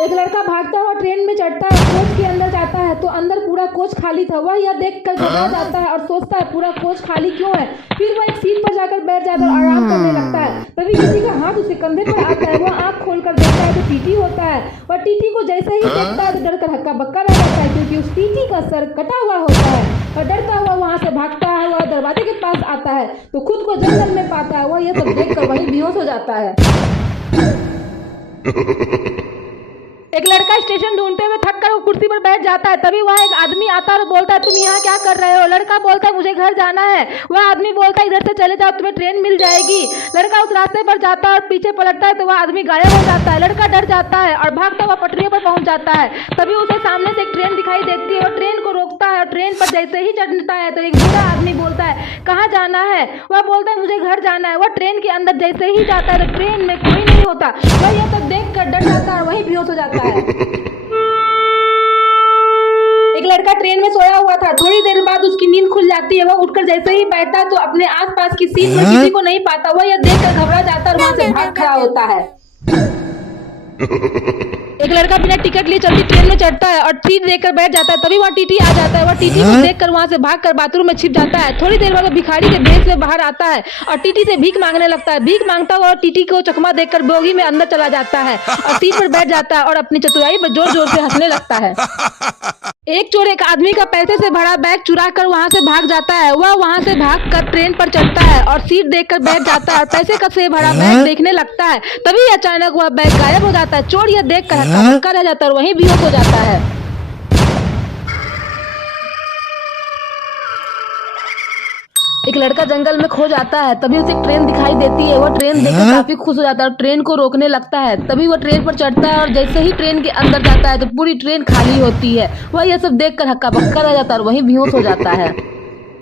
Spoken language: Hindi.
एक लड़का भागता हुआ ट्रेन में चढ़ता है, कोच के अंदर जाता है तो अंदर पूरा कोच खाली था। वह यह देखकर घबरा जाता है और सोचता है पूरा कोच खाली क्यों है। फिर वह एक सीट पर जाकर बैठ जाता है और आराम करने लगता है। तभी किसी का हाथ उसके कंधे पर आता है। वह आंख खोलकर देखता है तो टीटी होता है। वह टीटी को जैसे ही देखता है तो डरकर हक्का बक्का रह जाता है, क्योंकि उस टीटी का सर कटा हुआ होता है। और डरता हुआ वहां से भागता है। वह दरवाजे के पास आता है तो खुद को जंगल में पाता है। वह यह सब देखकर वहीं बेहोश हो जाता है। एक लड़का स्टेशन ढूंढते हुए थक कर वो कुर्सी पर बैठ जाता है। तभी वहाँ एक आदमी आता है और बोलता है, तुम यहाँ क्या कर रहे हो। लड़का बोलता है, मुझे घर जाना है। वह आदमी बोलता है, इधर से चले जाओ, तुम्हें ट्रेन मिल जाएगी। लड़का उस रास्ते पर जाता है और पीछे पलटता है तो वह आदमी गायब हो जाता है। लड़का डर जाता है और भागता हुआ पटरियों पर पहुंच जाता है। तभी उसे सामने से एक ट्रेन दिखाई देती है। वह ट्रेन को रोकता है और ट्रेन पर जैसे ही चढ़ता है तो एक बूढ़ा आदमी बोलता है, कहाँ जाना है। वह बोलता है, मुझे घर जाना है। वह ट्रेन के अंदर जैसे ही जाता है तो ट्रेन में कोई नहीं होता। वह यह सब देख कर डर जाता है और वहीं बेहोश हो जाता है। एक लड़का ट्रेन में सोया हुआ था। थोड़ी देर बाद उसकी नींद खुल जाती है। वह उठकर जैसे ही बैठता है तो अपने आसपास की सीट पर किसी को नहीं पाता। वह यह देखकर घबरा जाता है और वहां से भाग खड़ा होता है। एक लड़का बिना टिकट लिए चलती ट्रेन में चढ़ता है और सीट देखकर बैठ जाता है। तभी वहाँ टीटी आ जाता है। वह टीटी को देखकर वहां से भागकर बाथरूम में छिप जाता है। थोड़ी देर बाद वो भिखारी के भेष में बाहर आता है और टीटी से भीख मांगने लगता है। भीख मांगता हुआ टीटी को चकमा देखकर बोगी में अंदर चला जाता है और सीट पर बैठ जाता है और अपनी चतुराई पर जोर जोर से हंसने लगता है। एक चोर एक आदमी का पैसे से भरा बैग चुरा कर वहां से भाग जाता है। वह वहां से भागकर ट्रेन पर चढ़ता है और सीट देखकर बैठ जाता है और पैसे का से भरा बैग देखने लगता है। तभी अचानक वह बैग गायब हो जाता है। चोर यह देखकर हक्का बक्का रह जाता है और वहीं बेहोश हो जाता है। एक लड़का जंगल में खो जाता है। तभी उसे एक ट्रेन दिखाई देती है। वह ट्रेन देखकर काफी खुश हो जाता है और ट्रेन को रोकने लगता है। तभी वह ट्रेन पर चढ़ता है और जैसे ही ट्रेन के अंदर जाता है तो पूरी ट्रेन खाली होती है। वह यह सब देखकर हक्का बक्का रह जाता है और वहीं बेहोश हो जाता है।